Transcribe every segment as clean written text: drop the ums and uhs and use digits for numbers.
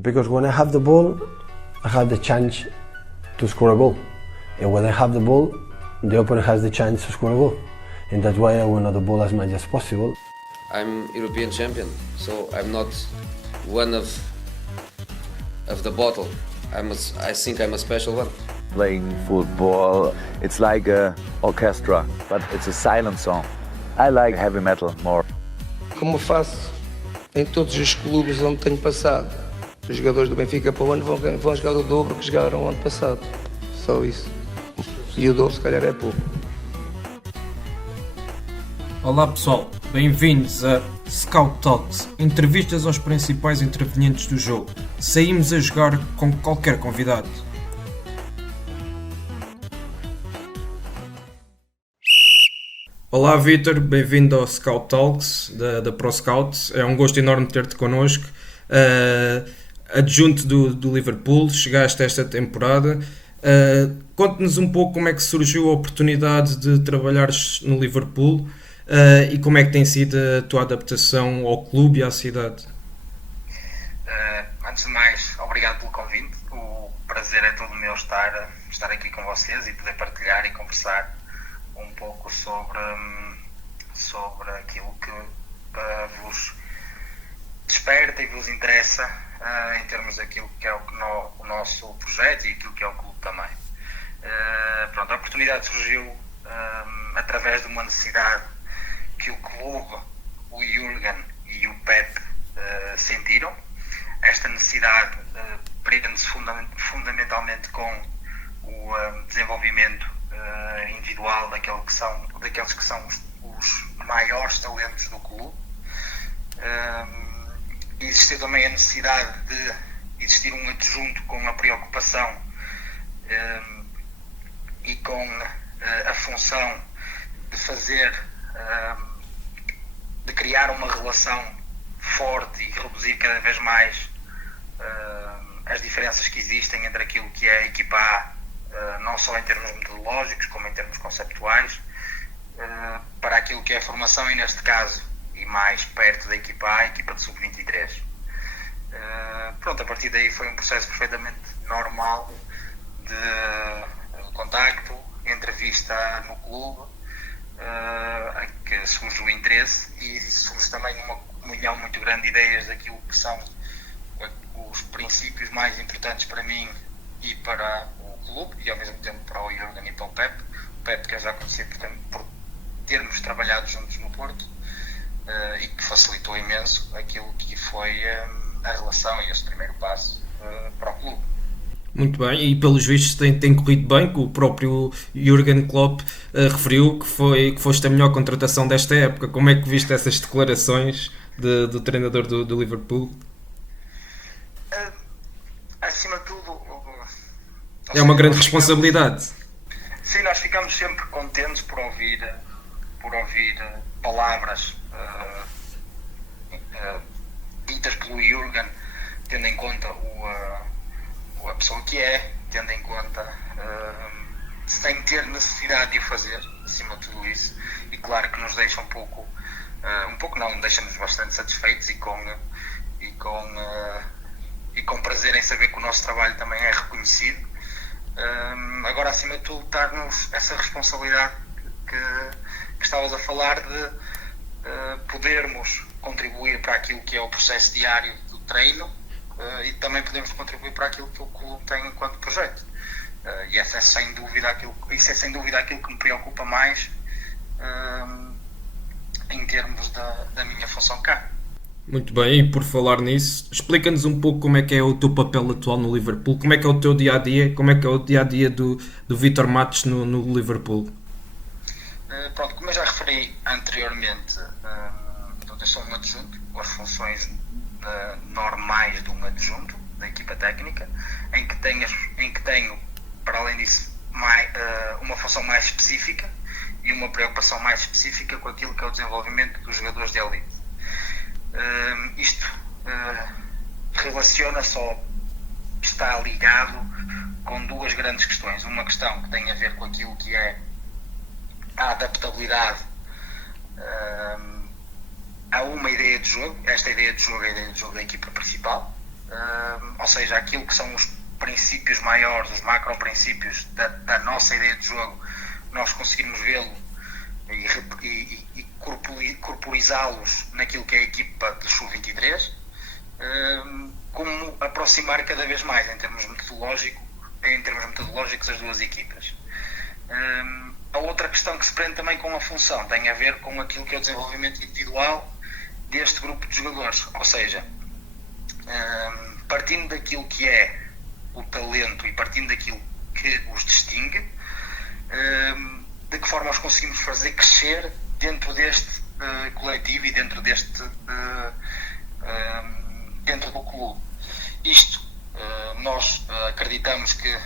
Because when I have the ball, I have the chance to score a goal. And when I have the ball, the opponent has the chance to score a goal. And that's why I want the ball as much as possible. I'm European champion, so I'm not one of the bottle. I think I'm a special one. Playing football, it's like an orchestra, but it's a silent song. I like heavy metal more. Como faço em todos os clubes onde tenho passado, os jogadores do Benfica para o ano vão jogar o dobro que jogaram o ano passado. Só isso. E o dobro se calhar é pouco. Olá pessoal, bem-vindos a Scout Talks, entrevistas aos principais intervenientes do jogo. Saímos a jogar com qualquer convidado. Olá Vítor, bem-vindo ao Scout Talks da Pro Scout. É um gosto enorme ter-te connosco. Adjunto do Liverpool, chegaste a esta temporada. Conte-nos um pouco como é que surgiu a oportunidade de trabalhares no Liverpool e como é que tem sido a tua adaptação ao clube e à cidade. Antes de mais, obrigado pelo convite. O prazer é todo meu estar aqui com vocês e poder partilhar e conversar um pouco sobre aquilo que vos desperta e vos interessa em termos daquilo que é o nosso projeto e aquilo que é o clube também. A oportunidade surgiu através de uma necessidade que o clube, o Jürgen e o Pep sentiram. Esta necessidade prende-se fundamentalmente com o desenvolvimento individual daqueles que são os maiores talentos do clube. Existiu também a necessidade de existir um adjunto com a preocupação e com a função de fazer, de criar uma relação forte e reduzir cada vez mais as diferenças que existem entre aquilo que é a equipa A, não só em termos metodológicos como em termos conceptuais, para aquilo que é a formação e neste caso, e mais perto da equipa A, a equipa de sub-23. A partir daí foi um processo perfeitamente normal de contacto, entrevista no clube, em que surge o interesse e surge também uma comunhão muito grande de ideias daquilo que são os princípios mais importantes para mim e para o clube e ao mesmo tempo para o Jürgen e para o Pep. O Pep que eu já conheci por termos trabalhado juntos no Porto e que facilitou imenso aquilo que foi a relação e esse primeiro passo para o clube. Muito bem, e pelos vistos tem corrido bem, que o próprio Jürgen Klopp referiu que foste a melhor contratação desta época. Como é que viste essas declarações do treinador do Liverpool? Acima de tudo... É uma grande responsabilidade. Sim, nós ficamos sempre contentes por ouvir palavras ditas pelo Jürgen, tendo em conta a pessoa que é, tendo em conta sem ter necessidade de o fazer, acima de tudo isso, e claro que nos deixa deixa-nos bastante satisfeitos e com prazer em saber que o nosso trabalho também é reconhecido. Agora, acima de tudo, dar-nos essa responsabilidade que estavas a falar de podermos contribuir para aquilo que é o processo diário do treino e também podemos contribuir para aquilo que o clube tem enquanto projeto. E isso é sem dúvida aquilo que me preocupa mais em termos da minha função cá. Muito bem, e por falar nisso, explica-nos um pouco como é que é o teu papel atual no Liverpool, como é que é o teu dia-a-dia, como é que é o dia-a-dia do Vítor Matos no Liverpool? Como eu já referi anteriormente, eu sou um adjunto, com as funções normais de um adjunto da equipa técnica, em que tenho, para além disso, uma função mais específica e uma preocupação mais específica com aquilo que é o desenvolvimento dos jogadores de elite. Isto relaciona-se ou está ligado com duas grandes questões. Uma questão que tem a ver com aquilo que é a adaptabilidade a uma ideia de jogo. Esta ideia de jogo é a ideia de jogo da equipa principal ou seja, aquilo que são os princípios maiores, os macro-princípios da nossa ideia de jogo, nós conseguirmos vê-lo e corporizá-los naquilo que é a equipa de Sub-23, como aproximar cada vez mais em termos metodológicos as duas equipas. A outra questão que se prende também com a função tem a ver com aquilo que é o desenvolvimento individual deste grupo de jogadores, ou seja, partindo daquilo que é o talento e partindo daquilo que os distingue, de que forma os conseguimos fazer crescer dentro deste coletivo e dentro do clube. Isto nós acreditamos que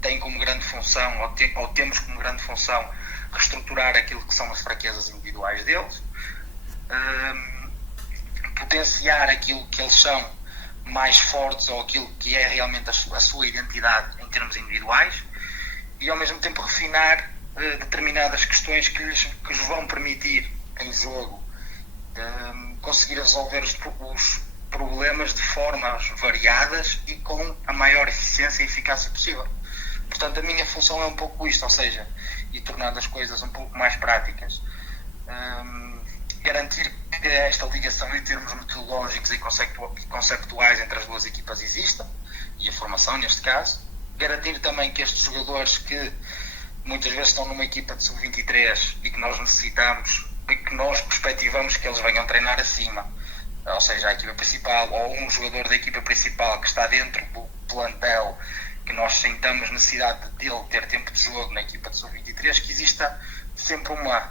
tem como grande função, ou temos como grande função, reestruturar aquilo que são as fraquezas individuais deles, potenciar aquilo que eles são mais fortes, ou aquilo que é realmente a sua identidade em termos individuais, e ao mesmo tempo refinar determinadas questões que lhes vão permitir em jogo conseguir resolver os problemas de formas variadas e com a maior eficiência e eficácia possível. Portanto, a minha função é um pouco isto, ou seja, e tornando as coisas um pouco mais práticas, garantir que esta ligação em termos metodológicos e conceptuais entre as duas equipas exista, e a formação neste caso, garantir também que estes jogadores que muitas vezes estão numa equipa de sub-23 e que nós necessitamos e que nós perspectivamos que eles venham treinar acima, ou seja, a equipa principal ou um jogador da equipa principal que está dentro do plantel, que nós sintamos necessidade dele ter tempo de jogo na equipa de sub-23, que exista sempre uma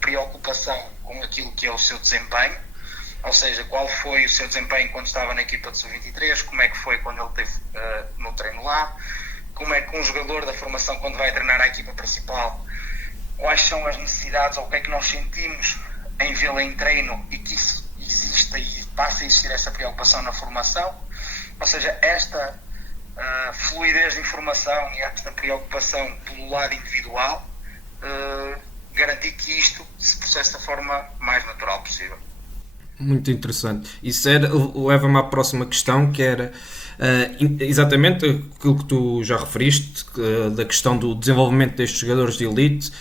preocupação com aquilo que é o seu desempenho, ou seja, qual foi o seu desempenho quando estava na equipa de sub-23, como é que foi quando ele esteve no treino lá, como é que um jogador da formação, quando vai treinar a equipa principal, quais são as necessidades ou o que é que nós sentimos em vê-lo em treino e que isso exista e passa a existir essa preocupação na formação. Ou seja, esta fluidez de informação e esta preocupação pelo lado individual, garantir que isto se processe da forma mais natural possível. Muito interessante. Isso leva-me à próxima questão, que era exatamente aquilo que tu já referiste, da questão do desenvolvimento destes jogadores de elite,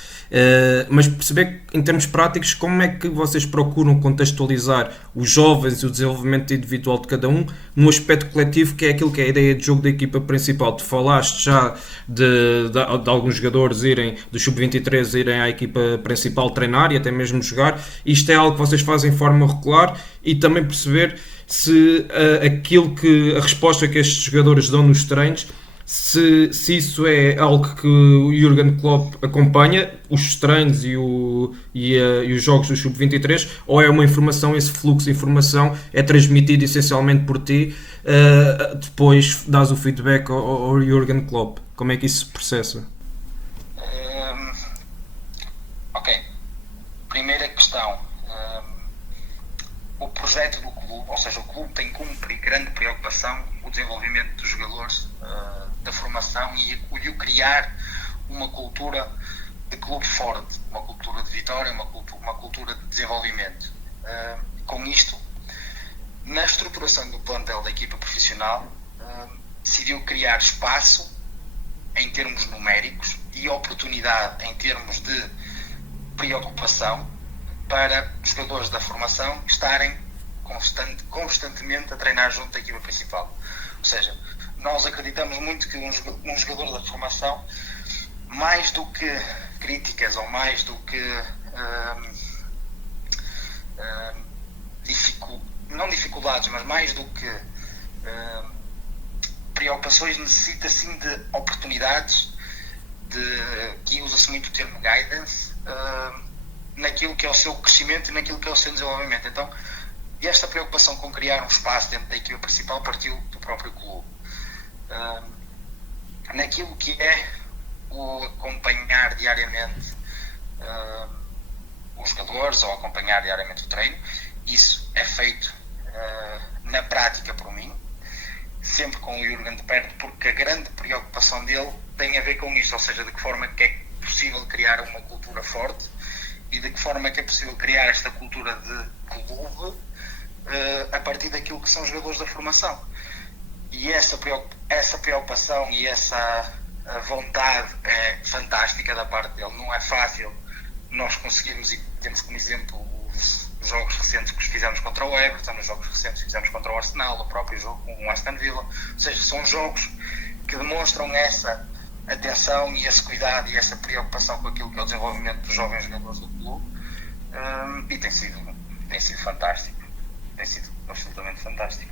mas perceber em termos práticos como é que vocês procuram contextualizar os jovens e o desenvolvimento individual de cada um no aspecto coletivo, que é aquilo que é a ideia de jogo da equipa principal. Tu falaste já de alguns jogadores do sub-23 irem à equipa principal treinar e até mesmo jogar. Isto é algo que vocês fazem de forma regular, e também perceber se a resposta que estes jogadores dão nos treinos, se isso é algo que o Jürgen Klopp acompanha, os treinos e os jogos do Sub-23, ou é uma informação, esse fluxo de informação é transmitido essencialmente por ti, depois dás o feedback ao Jürgen Klopp. Como é que isso se processa? Ok. Primeira questão. O projeto do clube, ou seja, o clube tem como grande preocupação o desenvolvimento dos jogadores da formação e o criar uma cultura de clube forte, uma cultura de vitória, uma cultura de desenvolvimento. Com isto, na estruturação do plantel da equipa profissional, decidiu criar espaço em termos numéricos e oportunidade em termos de preocupação para os jogadores da formação estarem constantemente a treinar junto da equipa principal. Ou seja, nós acreditamos muito que um jogador da formação, mais do que críticas ou mais do que não dificuldades, mas mais do que preocupações, necessita sim de oportunidades, que usa-se muito o termo guidance, naquilo que é o seu crescimento e naquilo que é o seu desenvolvimento. Então, esta preocupação com criar um espaço dentro da equipa principal partiu do próprio clube. Naquilo que é o acompanhar diariamente os jogadores, ou acompanhar diariamente o treino, isso é feito na prática por mim, sempre com o Jürgen de perto, porque a grande preocupação dele tem a ver com isto, ou seja, de que forma que é possível criar uma cultura forte e de que forma que é possível criar esta cultura de clube a partir daquilo que são os jogadores da formação. E essa preocupação e essa vontade é fantástica da parte dele. Não é fácil nós conseguirmos, e temos como exemplo os jogos recentes que fizemos contra o Everton, os jogos recentes que fizemos contra o Arsenal, o próprio jogo com o Aston Villa. Ou seja, são jogos que demonstram essa atenção e esse cuidado e essa preocupação com aquilo que é o desenvolvimento dos jovens jogadores do clube, e tem sido fantástico, tem sido absolutamente fantástico.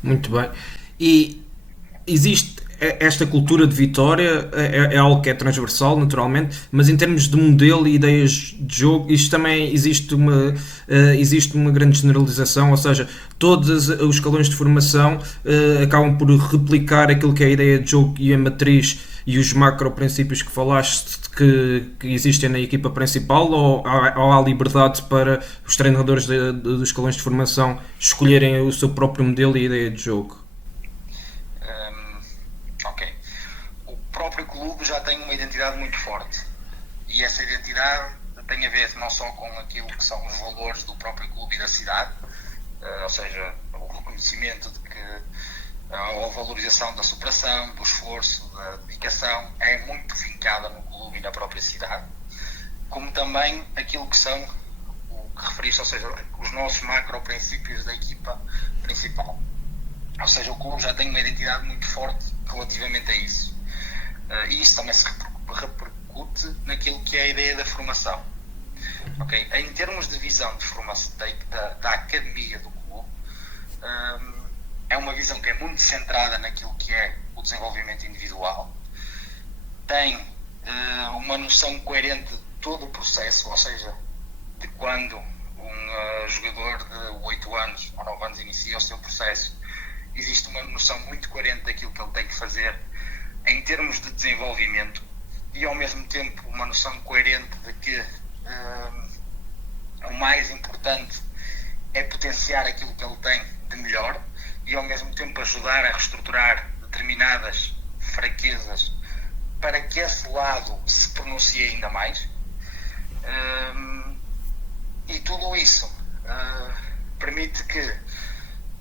Muito bem. E existe esta cultura de vitória, é algo que é transversal, naturalmente, mas em termos de modelo e ideias de jogo, isto também existe uma grande generalização, ou seja, todos os escalões de formação acabam por replicar aquilo que é a ideia de jogo e a matriz e os macro-princípios que falaste que existem na equipa principal, ou há liberdade para os treinadores dos escalões de formação escolherem o seu próprio modelo e ideia de jogo? O próprio clube já tem uma identidade muito forte, e essa identidade tem a ver não só com aquilo que são os valores do próprio clube e da cidade, ou seja, o reconhecimento de que a valorização da superação, do esforço, da dedicação é muito vincada no clube e na própria cidade, como também aquilo que são o que referiste, ou seja, os nossos macro-princípios da equipa principal. Ou seja, o clube já tem uma identidade muito forte relativamente a isso. E isso também se repercute naquilo que é a ideia da formação. Okay? Em termos de visão de formação da academia do clube, é uma visão que é muito centrada naquilo que é o desenvolvimento individual, tem uma noção coerente de todo o processo, ou seja, de quando um jogador de 8 anos ou 9 anos inicia o seu processo, existe uma noção muito coerente daquilo que ele tem que fazer em termos de desenvolvimento, e ao mesmo tempo uma noção coerente de que o mais importante é potenciar aquilo que ele tem de melhor e ao mesmo tempo ajudar a reestruturar determinadas fraquezas para que esse lado se pronuncie ainda mais. E tudo isso permite que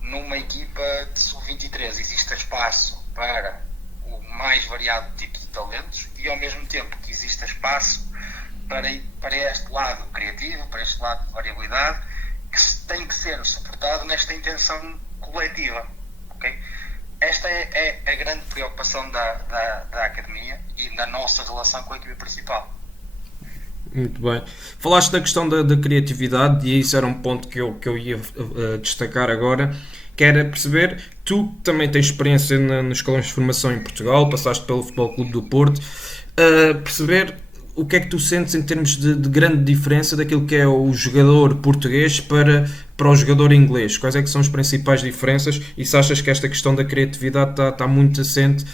numa equipa de sub-23 exista espaço para o mais variado tipo de talentos e ao mesmo tempo que exista espaço para este lado criativo, para este lado de variabilidade, que tem que ser suportado nesta intenção coletiva. Okay? Esta é a grande preocupação da academia e da nossa relação com a equipe principal. Muito bem. Falaste da questão da criatividade, e isso era um ponto que eu ia destacar agora, que era perceber, tu também tens experiência nos escalões de formação em Portugal, passaste pelo Futebol Clube do Porto, perceber o que é que tu sentes em termos de grande diferença daquilo que é o jogador português para o jogador inglês. Quais é que são as principais diferenças, e se achas que esta questão da criatividade está muito assente,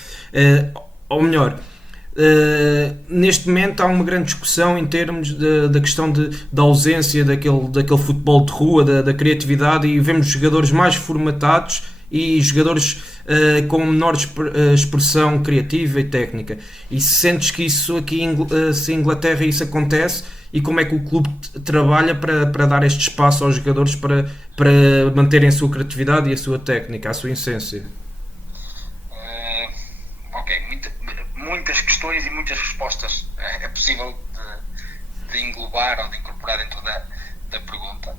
ou melhor, neste momento há uma grande discussão em termos da questão da ausência daquele futebol de rua, da criatividade, e vemos jogadores mais formatados e jogadores com menor expressão criativa e técnica. E sentes que isso aqui, se em Inglaterra isso acontece, e como é que o clube trabalha para dar este espaço aos jogadores para manterem a sua criatividade e a sua técnica, a sua essência? Muitas questões e muitas respostas é possível de englobar ou de incorporar dentro da pergunta.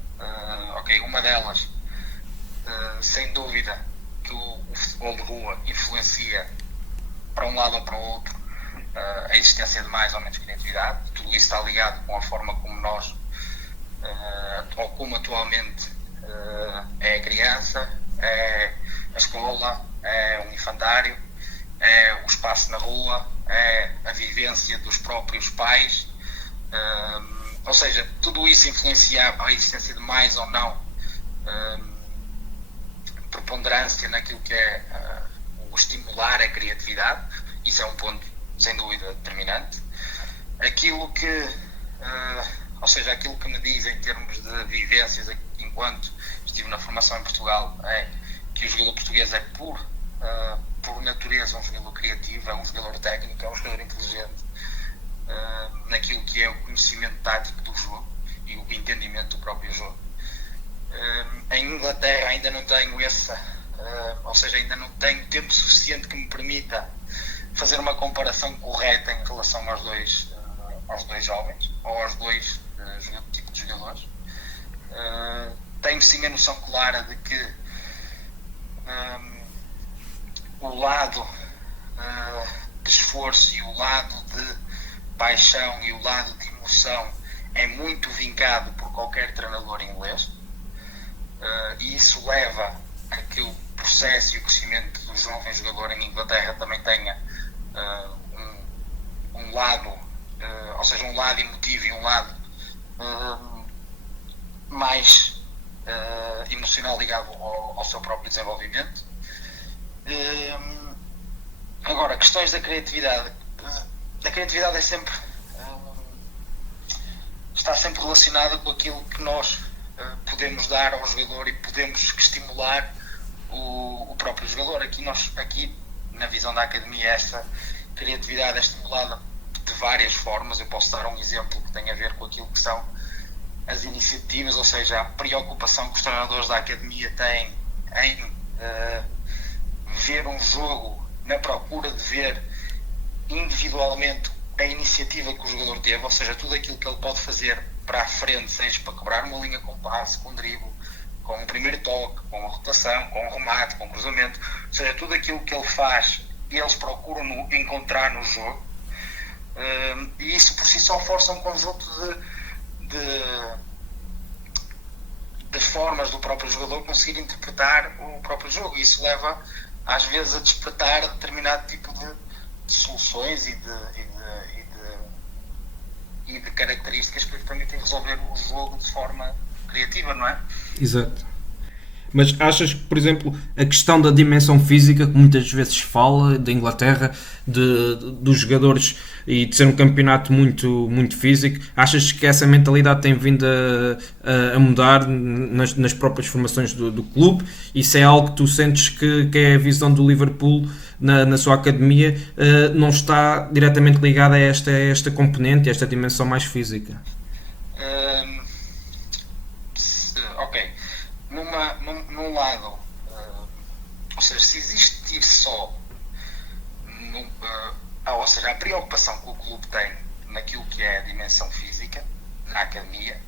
Uma delas, sem dúvida, que o futebol de rua influencia para um lado ou para o outro a existência de mais ou menos criatividade. Tudo isso está ligado com a forma como nós, ou como atualmente é a criança, é a escola, é o infantário, é o espaço na rua, é a vivência dos próprios pais, ou seja, tudo isso influencia a existência de mais ou não preponderância naquilo que é o estimular a criatividade. Isso é um ponto sem dúvida determinante. Aquilo que me diz em termos de vivências enquanto estive na formação em Portugal é que o jogador português é por natureza um jogador criativo, é um jogador técnico, é um jogador inteligente naquilo que é o conhecimento tático do jogo e o entendimento do próprio jogo. Em Inglaterra ainda não tenho ou seja, ainda não tenho tempo suficiente que me permita fazer uma comparação correta em relação aos dois jovens, ou aos dois tipos de jogadores. Tenho sim a noção clara de que o lado de esforço e o lado de paixão e o lado de emoção é muito vincado por qualquer treinador inglês, e isso leva a que o processo e o crescimento do jovem jogador em Inglaterra também tenha um lado, ou seja, um lado emotivo e um lado mais emocional ligado ao seu próprio desenvolvimento. Agora, questões da criatividade. A criatividade é sempre está sempre relacionada com aquilo que nós podemos dar ao jogador e podemos estimular o próprio jogador. Aqui na visão da academia, esta criatividade é estimulada de várias formas. Eu posso dar um exemplo que tem a ver com aquilo que são as iniciativas, ou seja, a preocupação que os treinadores da academia têm em ver um jogo, na procura de ver individualmente a iniciativa que o jogador teve, ou seja, tudo aquilo que ele pode fazer para a frente, seja para quebrar uma linha com passe, com drible, com um primeiro toque, com uma rotação, com um remate, com um cruzamento, ou seja, tudo aquilo que ele faz, eles procuram encontrar no jogo, e isso por si só força um conjunto de formas do próprio jogador conseguir interpretar o próprio jogo, e isso leva às vezes a despertar determinado tipo de soluções e de características que lhe permitem resolver o jogo de forma criativa, não é? Exato. Mas achas que, por exemplo, a questão da dimensão física, que muitas vezes fala da Inglaterra, dos jogadores e de ser um campeonato muito, muito físico, achas que essa mentalidade tem vindo a mudar nas próprias formações do clube? Isso é algo que tu sentes que é a visão do Liverpool na sua academia, não está diretamente ligada a esta componente, a esta dimensão mais física? Ok. Num lado, ou seja, se existir só ou seja, a preocupação que o clube tem naquilo que é a dimensão física na academia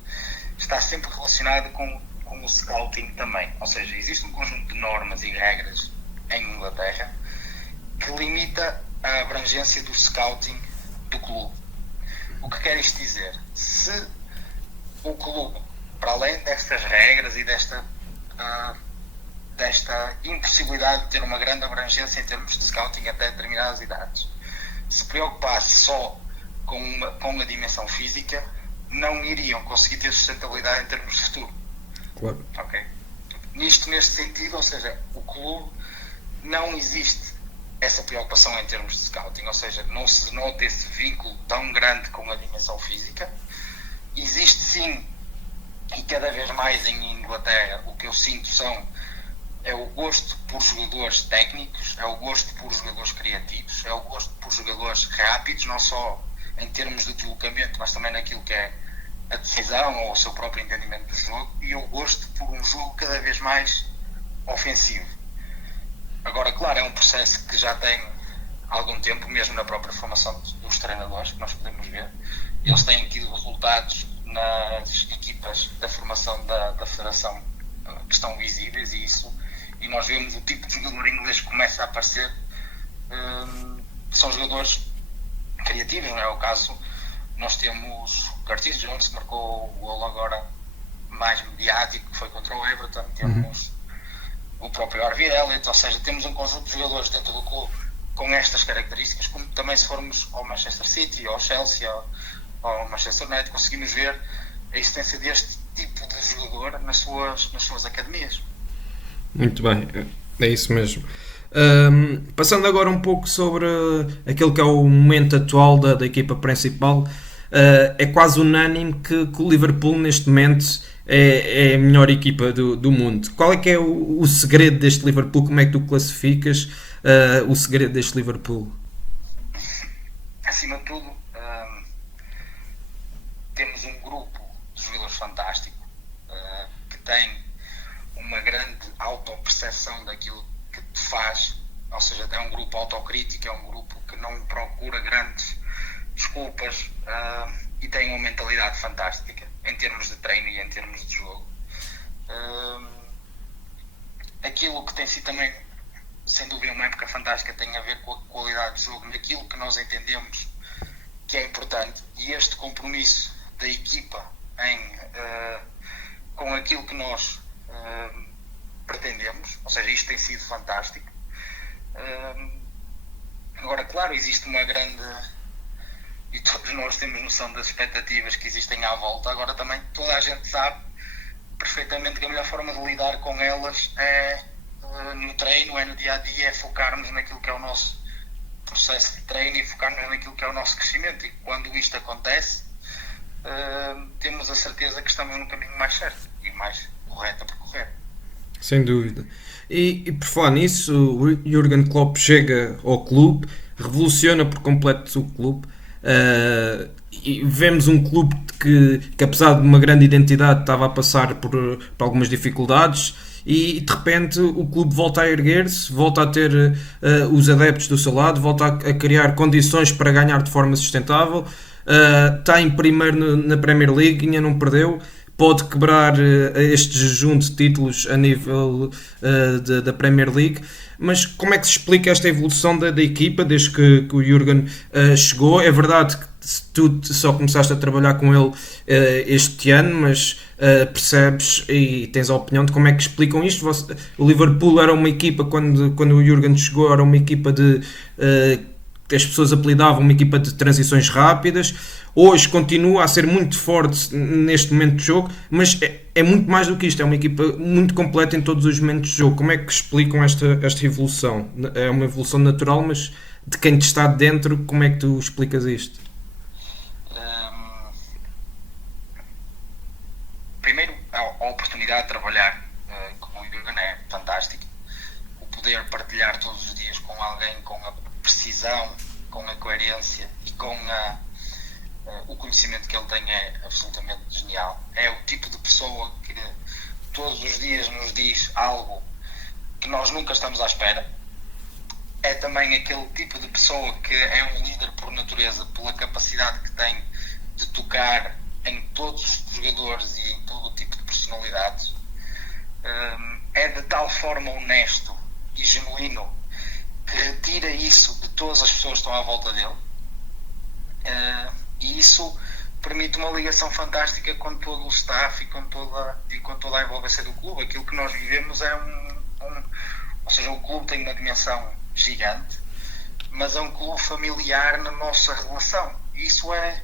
está sempre relacionada com o scouting também, ou seja, existe um conjunto de normas e regras em Inglaterra que limita a abrangência do scouting do clube. O que quer isto dizer? Se o clube, para além destas regras e desta impossibilidade de ter uma grande abrangência em termos de scouting até determinadas idades, se preocupasse só com a dimensão física, não iriam conseguir ter sustentabilidade em termos de futuro. Claro. Okay. Neste sentido, ou seja, o clube não existe essa preocupação em termos de scouting, ou seja, não se nota esse vínculo tão grande com a dimensão física. Existe sim, e cada vez mais em Inglaterra, o que eu sinto é o gosto por jogadores técnicos, é o gosto por jogadores criativos, é o gosto por jogadores rápidos, não só em termos de deslocamento, mas também naquilo que é a decisão ou o seu próprio entendimento do jogo, e o gosto por um jogo cada vez mais ofensivo. Agora, claro, é um processo que já tem algum tempo, mesmo na própria formação dos treinadores, que nós podemos ver. Eles têm tido resultados nas equipas da formação da Federação que estão visíveis, e nós vemos o tipo de jogador inglês que começa a aparecer, são jogadores criativos, não é? O caso, nós temos o Curtis Jones, que marcou o golo agora mais mediático, que foi contra o Everton, temos o próprio Harvey Elliott, ou seja, temos um conjunto de jogadores dentro do clube com estas características, como também se formos ao Manchester City, ao Chelsea, ao Manchester United, conseguimos ver a existência deste tipo de jogador nas suas academias. Muito bem, é isso mesmo. Passando agora um pouco sobre aquele que é o momento atual da equipa principal, é quase unânime que o Liverpool neste momento é a melhor equipa do mundo. Qual é que é o segredo deste Liverpool? Como é que tu classificas o segredo deste Liverpool? Acima de tudo, temos um grupo de jogadores fantástico que tem uma grande autopercepção daquilo que te faz, ou seja, é um grupo autocrítico, é um grupo que não procura grandes desculpas e tem uma mentalidade fantástica em termos de treino e em termos de jogo. Aquilo que tem sido também, sem dúvida, uma época fantástica tem a ver com a qualidade de jogo, naquilo que nós entendemos que é importante, e este compromisso da equipa com aquilo que nós pretendemos, ou seja, isto tem sido fantástico. Agora, claro, existe uma grande, e todos nós temos noção das expectativas que existem à volta. Agora também toda a gente sabe perfeitamente que a melhor forma de lidar com elas é no treino, é no dia a dia, é focarmos naquilo que é o nosso processo de treino e focarmos naquilo que é o nosso crescimento. E quando isto acontece, temos a certeza que estamos no caminho mais certo e mais correto a percorrer. Sem dúvida. E por falar nisso, o Jürgen Klopp chega ao clube, revoluciona por completo o clube. E vemos um clube que apesar de uma grande identidade estava a passar por algumas dificuldades, e de repente o clube volta a erguer-se, volta a ter os adeptos do seu lado, volta a criar condições para ganhar de forma sustentável. Está em primeiro na Premier League, ainda não perdeu, pode quebrar este jejum de títulos a nível da Premier League. Mas como é que se explica esta evolução da equipa desde que o Jürgen chegou? É verdade que tu só começaste a trabalhar com ele este ano, mas percebes e tens a opinião de como é que explicam isto? O Liverpool era uma equipa, quando o Jürgen chegou, era uma equipa que as pessoas apelidavam uma equipa de transições rápidas. Hoje continua a ser muito forte neste momento de jogo, mas é muito mais do que isto, é uma equipa muito completa em todos os momentos de jogo. Como é que explicam esta evolução? É uma evolução natural, mas de quem te está dentro, como é que tu explicas isto? Primeiro, a oportunidade de trabalhar com o Jürgen é fantástica. O poder partilhar todos os dias com alguém com a precisão, com a coerência e com o conhecimento que ele tem é absolutamente genial. É o tipo de pessoa que todos os dias nos diz algo que nós nunca estamos à espera. É também aquele tipo de pessoa que é um líder por natureza, pela capacidade que tem de tocar em todos os jogadores e em todo o tipo de personalidades. É de tal forma honesto e genuíno que retira isso de todas as pessoas que estão à volta dele. E isso permite uma ligação fantástica com todo o staff e com toda a envolvência do clube. Aquilo que nós vivemos é ou seja, o clube tem uma dimensão gigante, mas é um clube familiar na nossa relação. E isso é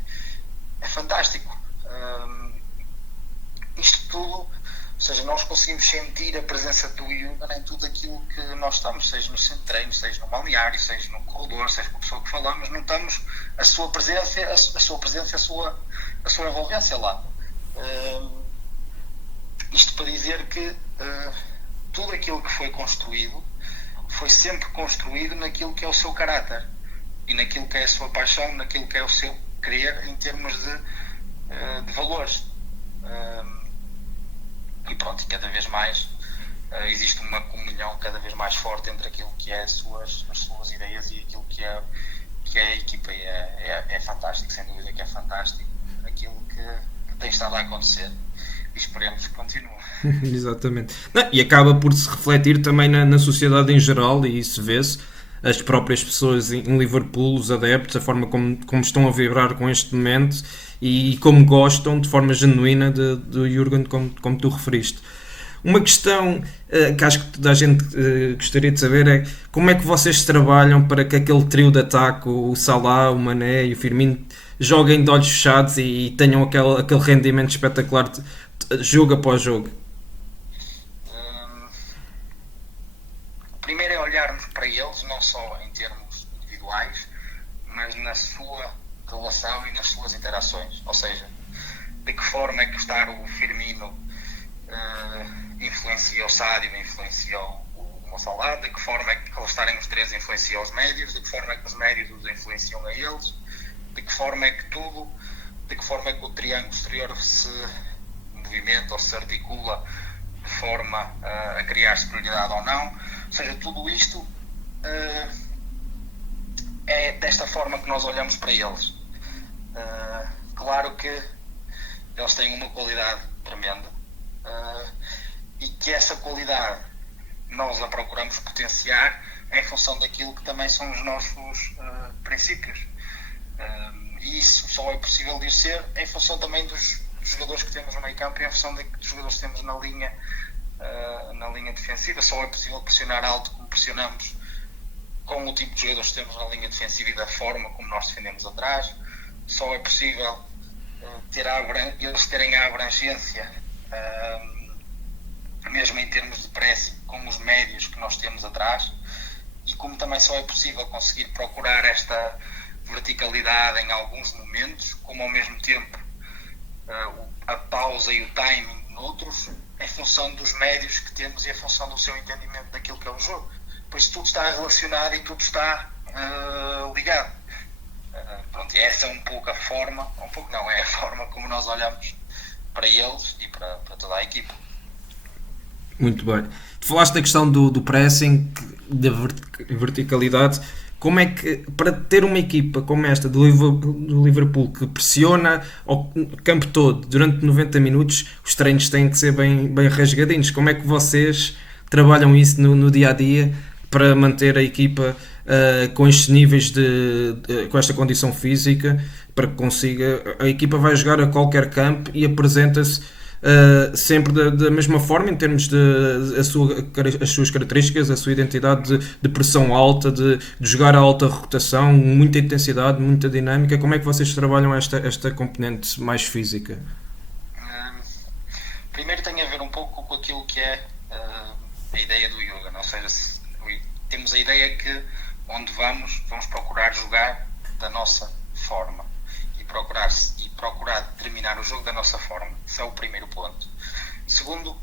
fantástico. Isto tudo, ou seja, nós conseguimos sentir a presença do Jürgen em tudo aquilo que nós estamos, seja no centro de treino, seja no balneário, seja no corredor, seja com a pessoa que falamos, notamos a sua presença, a sua envolvência lá. Isto para dizer que tudo aquilo que foi construído foi sempre construído naquilo que é o seu caráter e naquilo que é a sua paixão, naquilo que é o seu querer em termos de valores. E pronto, e cada vez mais existe uma comunhão cada vez mais forte entre aquilo que é as suas ideias e aquilo que é a equipa. E é fantástico, sem dúvida que é fantástico aquilo que tem estado a acontecer, e esperemos que continue. Exatamente. E acaba por se refletir também na sociedade em geral, e isso vê-se, as próprias pessoas em Liverpool, os adeptos, a forma como estão a vibrar com este momento e como gostam de forma genuína do Jürgen, como tu referiste. Uma questão que acho que toda a gente gostaria de saber é como é que vocês trabalham para que aquele trio de ataque, o Salah, o Mané e o Firmino, joguem de olhos fechados e tenham aquele rendimento espetacular de jogo após jogo? Primeiro é olharmos para eles, não só em termos individuais, mas na sua relação e nas suas interações. Ou seja, de que forma é que estar o Firmino influencia o Sadio, influencia o Salah, de que forma é que ao estarem os três influencia os médios, de que forma é que os médios os influenciam a eles, de que forma é que o triângulo exterior se movimenta ou se articula forma a criar superioridade ou não. Ou seja, tudo isto é desta forma que nós olhamos para eles. Claro que eles têm uma qualidade tremenda e que essa qualidade nós a procuramos potenciar em função daquilo que também são os nossos princípios. E isso só é possível de ser em função também dos jogadores que temos no meio campo e em função dos jogadores que temos na linha defensiva. Só é possível pressionar alto como pressionamos com o tipo de jogadores que temos na linha defensiva e da forma como nós defendemos atrás. Só é possível eles terem a abrangência, mesmo em termos de pressing, com os médios que nós temos atrás, e como também só é possível conseguir procurar esta verticalidade em alguns momentos, como ao mesmo tempo a pausa e o timing noutros, em função dos médios que temos e em função do seu entendimento daquilo que é o jogo. Pois tudo está relacionado e tudo está ligado. Pronto, essa é um pouco a forma, é a forma como nós olhamos para eles e para toda a equipa. Muito bem. Tu falaste da questão do pressing, da verticalidade. Como é que, para ter uma equipa como esta do Liverpool, que pressiona o campo todo durante 90 minutos, os treinos têm que ser bem rasgadinhos. Como é que vocês trabalham isso no dia-a-dia para manter a equipa com estes níveis com esta condição física, para que consiga... A equipa vai jogar a qualquer campo e apresenta-se sempre da mesma forma, em termos de as suas características, a sua identidade de pressão alta, de jogar a alta rotação, muita intensidade, muita dinâmica. Como é que vocês trabalham esta componente mais física? Primeiro tem a ver um pouco com aquilo que é a ideia do yoga, não? Ou seja, temos a ideia que onde vamos procurar jogar da nossa forma e procurar determinar o jogo da nossa forma. Esse é o primeiro ponto. Segundo,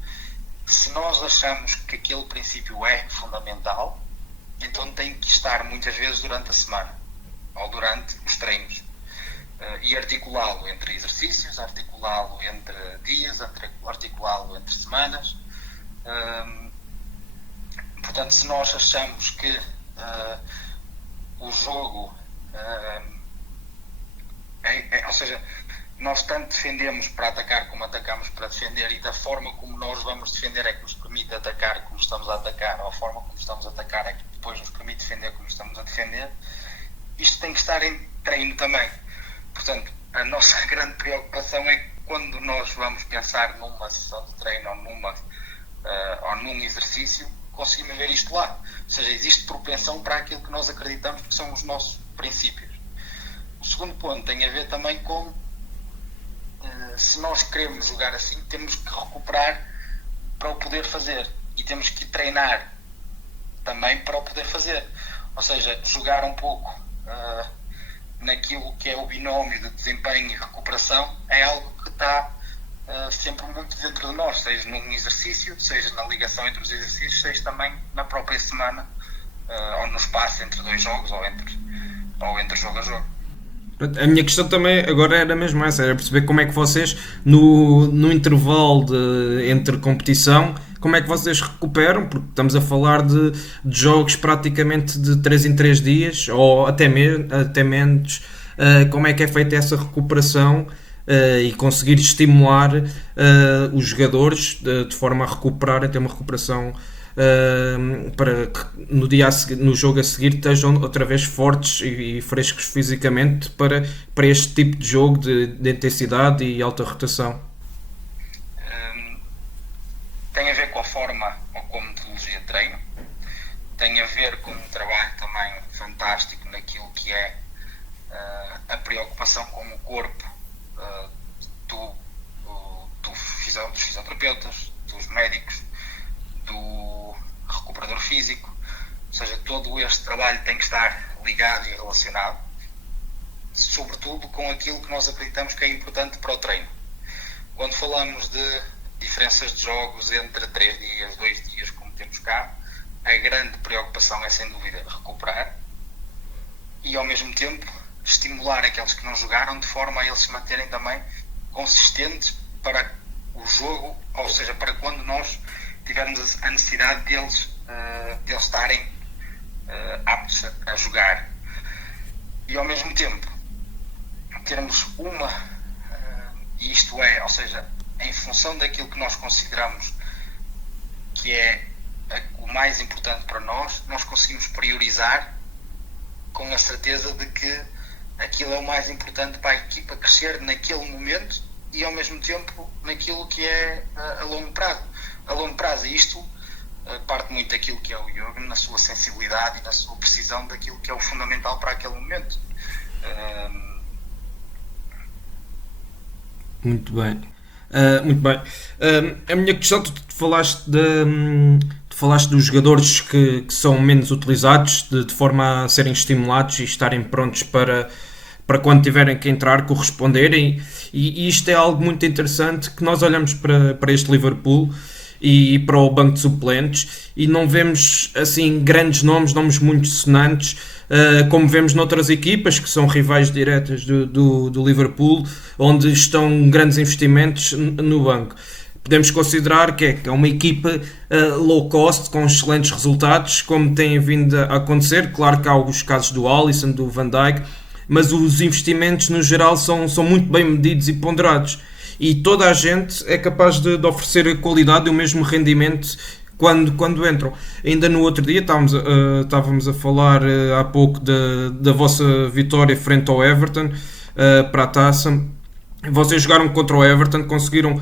se nós achamos que aquele princípio é fundamental, então tem que estar muitas vezes durante a semana ou durante os treinos e articulá-lo entre exercícios, articulá-lo entre dias, articulá-lo entre semanas. Portanto, se nós achamos que o jogo ou seja, nós tanto defendemos para atacar como atacamos para defender, e da forma como nós vamos defender é que nos permite atacar como estamos a atacar, ou a forma como estamos a atacar é que depois nos permite defender como estamos a defender. Isto tem que estar em treino também. Portanto, a nossa grande preocupação é que quando nós vamos pensar numa sessão de treino ou num exercício, conseguimos ver isto lá. Ou seja, existe propensão para aquilo que nós acreditamos que são os nossos princípios. O segundo ponto tem a ver também com se nós queremos jogar assim, temos que recuperar para o poder fazer e temos que treinar também para o poder fazer. Ou seja, jogar um pouco naquilo que é o binómio de desempenho e recuperação é algo que está sempre muito dentro de nós, seja num exercício, seja na ligação entre os exercícios, seja também na própria semana ou no espaço entre dois jogos ou entre jogo a jogo. A minha questão também agora era mesmo essa, era perceber como é que vocês no intervalo entre competição, como é que vocês recuperam, porque estamos a falar de jogos praticamente de 3 em 3 dias ou até menos. Como é que é feita essa recuperação e conseguir estimular os jogadores de forma a recuperar, a ter uma recuperação para que no jogo a seguir estejam outra vez fortes e frescos fisicamente para este tipo de jogo de intensidade e alta rotação? Tem a ver com a forma ou com a metodologia de treino, tem a ver com um trabalho também fantástico naquilo que é a preocupação com o corpo dos fisioterapeutas, dos médicos, do recuperador físico. Ou seja, todo este trabalho tem que estar ligado e relacionado, sobretudo com aquilo que nós acreditamos que é importante para o treino. Quando falamos de diferenças de jogos entre 3 dias, 2 dias, como temos cá, a grande preocupação é sem dúvida recuperar e ao mesmo tempo estimular aqueles que não jogaram de forma a eles se manterem também consistentes para o jogo, ou seja, para quando nós tivermos a necessidade deles estarem aptos a jogar. E ao mesmo tempo termos isto é, ou seja, em função daquilo que nós consideramos que é o mais importante para nós, nós conseguimos priorizar com a certeza de que aquilo é o mais importante para a equipa crescer naquele momento e ao mesmo tempo naquilo que é a longo prazo. A longo prazo, isto parte muito daquilo que é o yoga, na sua sensibilidade e na sua precisão daquilo que é o fundamental para aquele momento. Muito bem. Muito bem. A minha questão, tu falaste dos jogadores que são menos utilizados de forma a serem estimulados e estarem prontos para quando tiverem que entrar, corresponderem, e isto é algo muito interessante, que nós olhamos para este Liverpool e para o banco de suplentes e não vemos assim grandes nomes muito sonantes, como vemos noutras equipas que são rivais diretas do Liverpool, onde estão grandes investimentos no banco. Podemos considerar que é uma equipa low cost, com excelentes resultados, como tem vindo a acontecer. Claro que há alguns casos do Alisson, do Van Dijk, mas os investimentos no geral são muito bem medidos e ponderados. E toda a gente é capaz de oferecer a qualidade e o mesmo rendimento quando entram. Ainda no outro dia estávamos a falar há pouco da vossa vitória frente ao Everton para a taça. Vocês jogaram contra o Everton, conseguiram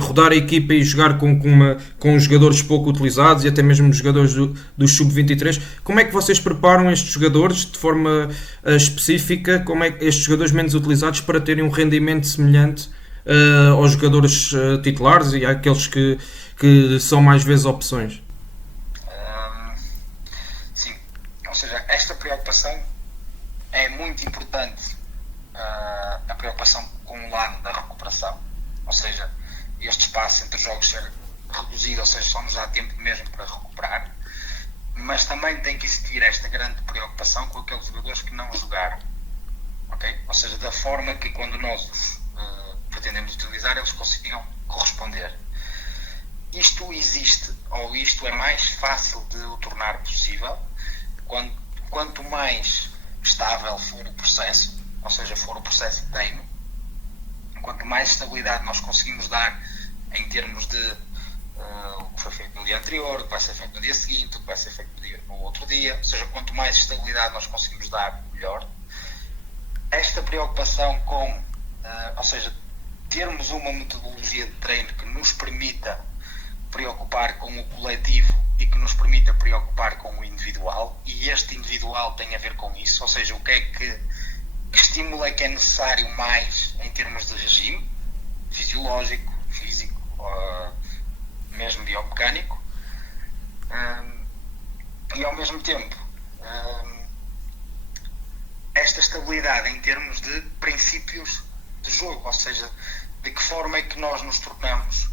rodar a equipa e jogar com jogadores pouco utilizados e até mesmo jogadores do Sub-23. Como é que vocês preparam estes jogadores de forma específica, como é que estes jogadores menos utilizados, para terem um rendimento semelhante aos jogadores titulares e àqueles que são mais vezes opções? Sim, ou seja, esta preocupação é muito importante. A preocupação com o lado da recuperação, ou seja, este espaço entre jogos ser reduzido, ou seja, só nos dá tempo mesmo para recuperar, mas também tem que existir esta grande preocupação com aqueles jogadores que não jogaram, ok? Ou seja, da forma que quando nós os pretendemos utilizar, eles consigam corresponder. Isto existe, ou isto é mais fácil de o tornar possível quanto mais estável for o processo, ou seja, for o processo de treino, quanto mais estabilidade nós conseguimos dar em termos de o que foi feito no dia anterior, o que vai ser feito no dia seguinte, o que vai ser feito no outro dia, ou seja, quanto mais estabilidade nós conseguimos dar, melhor. Esta preocupação com, ou seja, termos uma metodologia de treino que nos permita preocupar com o coletivo e que nos permita preocupar com o individual, e este individual tem a ver com isso, ou seja, o que é que estímulo é que é necessário mais em termos de regime fisiológico, físico, mesmo biomecânico, e ao mesmo tempo esta estabilidade em termos de princípios de jogo, ou seja, de que forma é que nós nos tornamos,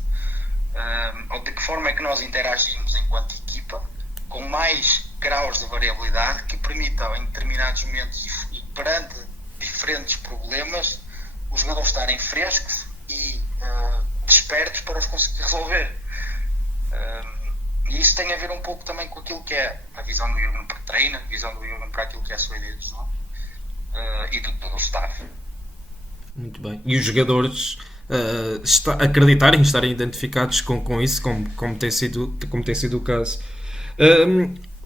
ou de que forma é que nós interagimos enquanto equipa, com mais graus de variabilidade que permitam em determinados momentos e perante diferentes problemas os jogadores estarem frescos e despertos para os conseguir resolver. E isso tem a ver um pouco também com aquilo que é a visão do Jürgen para treino, a visão do Jürgen para aquilo que é a sua ideia de jogo e do staff. Muito bem. E os jogadores acreditarem, estarem identificados com isso, como tem sido o caso.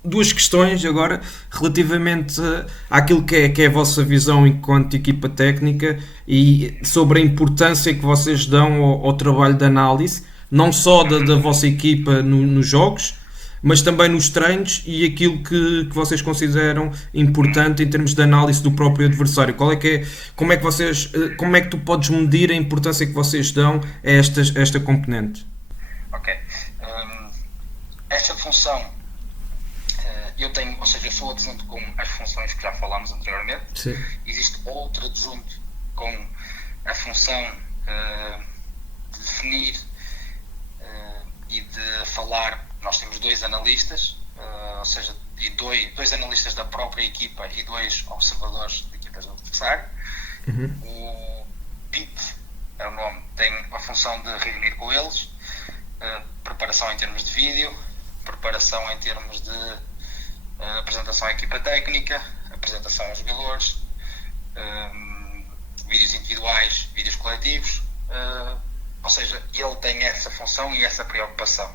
Duas questões agora relativamente àquilo que é a vossa visão enquanto equipa técnica e sobre a importância que vocês dão ao trabalho de análise, não só da vossa equipa nos jogos, mas também nos treinos, e aquilo que vocês consideram importante em termos de análise do próprio adversário. Como é que tu podes medir a importância que vocês dão a esta componente? Ok. Esta função eu tenho, ou seja, eu sou adjunto com as funções que já falámos anteriormente. Sim. Existe outro adjunto com a função de definir e de falar. Nós temos 2 analistas, ou seja, e dois analistas da própria equipa e 2 observadores de equipas do adversário. O Pete é o nome, tem a função de reunir com eles, preparação em termos de vídeo, preparação em termos de apresentação à equipa técnica, apresentação aos jogadores, vídeos individuais, vídeos coletivos, ou seja, ele tem essa função e essa preocupação.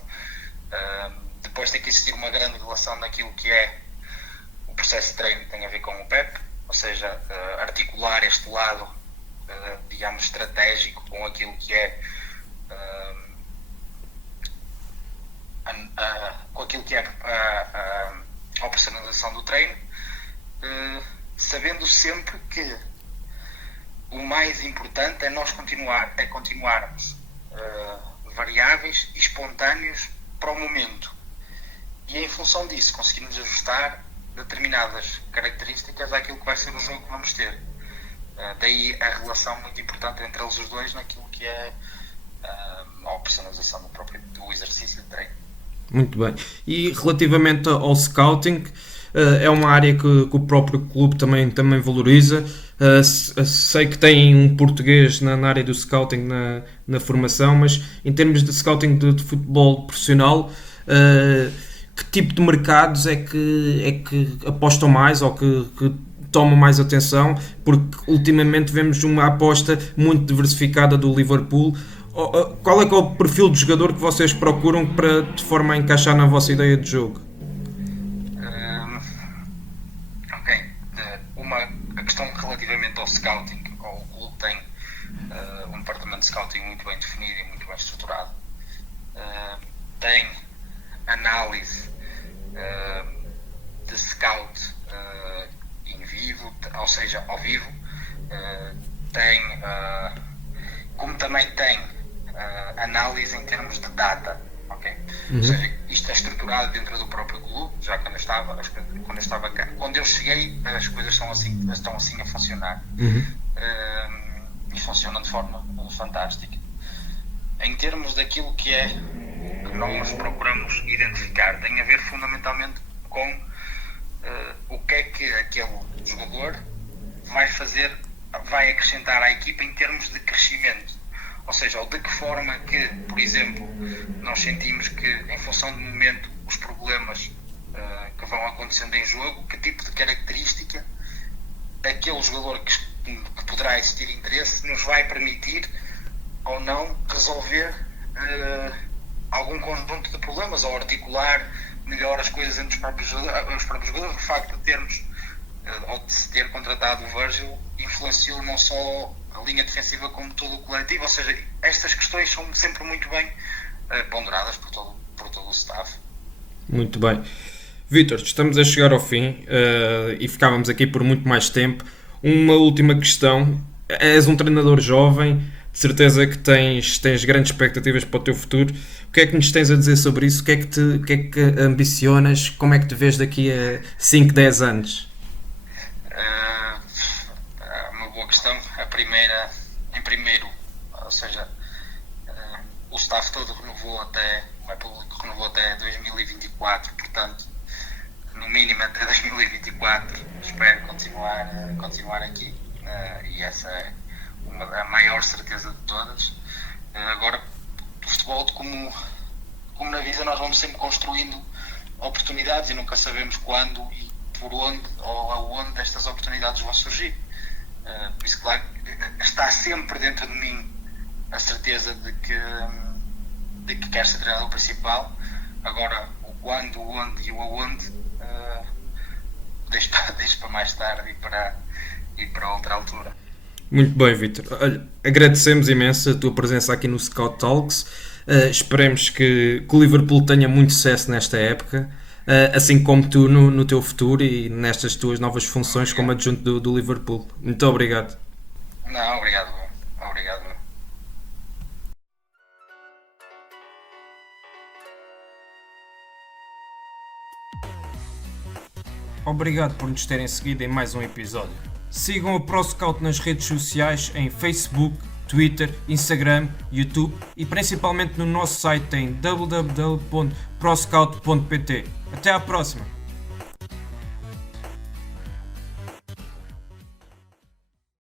Depois tem que existir uma grande relação naquilo que é o processo de treino que tem a ver com o PEP, ou seja, articular este lado, digamos, estratégico com aquilo que é com aquilo que é a operacionalização do treino, sabendo sempre que o mais importante é nós continuarmos variáveis e espontâneos para o momento, e em função disso conseguirmos ajustar determinadas características àquilo que vai ser o jogo que vamos ter. Daí a relação muito importante entre eles os dois naquilo que é a operacionalização do exercício de treino. Muito bem. E relativamente ao scouting, é uma área que o próprio clube também valoriza. Sei que tem um português na área do scouting na formação, mas em termos de scouting de futebol profissional, que tipo de mercados é que apostam mais ou que tomam mais atenção? Porque ultimamente vemos uma aposta muito diversificada do Liverpool. Qual é que é o perfil de jogador que vocês procuram de forma a encaixar na vossa ideia de jogo? A questão relativamente ao scouting, o clube tem um departamento de scouting muito bem definido e muito bem estruturado. Tem análise de scout em vivo, ou seja, ao vivo. Tem, como também tem análise em termos de data, ok? Ou seja, isto é estruturado dentro do próprio clube. Já quando eu estava cá, quando eu cheguei, as coisas estão assim a funcionar, e funcionam de forma fantástica. Em termos daquilo que é que nós procuramos identificar, tem a ver fundamentalmente com o que é que aquele jogador vai acrescentar à equipa em termos de crescimento. Ou seja, de que forma que, por exemplo, nós sentimos que, em função do momento, os problemas que vão acontecendo em jogo, que tipo de característica aquele jogador que poderá existir interesse nos vai permitir ou não resolver algum conjunto de problemas, ou articular melhor as coisas entre os próprios jogadores. O facto de termos ou de se ter contratado o Virgil influenciou não só a linha defensiva como todo o coletivo, ou seja, estas questões são sempre muito bem ponderadas por todo o staff. Muito bem. Vítor, estamos a chegar ao fim e ficávamos aqui por muito mais tempo. Uma última questão. És um treinador jovem, de certeza que tens grandes expectativas para o teu futuro. O que é que nos tens a dizer sobre isso? O que é que ambicionas? Como é que te vês daqui a 5, 10 anos? Uma boa questão. Em primeiro, ou seja, o staff todo renovou até 2024, portanto, no mínimo até 2024 espero continuar aqui, e essa é a maior certeza de todas. Agora, o futebol, como na vida, nós vamos sempre construindo oportunidades e nunca sabemos quando e por onde ou aonde estas oportunidades vão surgir. Por isso, claro, está sempre dentro de mim a certeza de que quero ser treinador principal. Agora, o quando, o onde e o aonde deixo para mais tarde e para outra altura. Muito bem, Vítor. Agradecemos imenso a tua presença aqui no Scout Talks. Esperemos que o Liverpool tenha muito sucesso nesta época, assim como tu no teu futuro e nestas tuas novas funções como adjunto do Liverpool. Muito obrigado. Não, obrigado. Obrigado por nos terem seguido em mais um episódio. Sigam o ProScout nas redes sociais em Facebook, Twitter, Instagram, YouTube e principalmente no nosso site em www.proscout.pt. Até à próxima!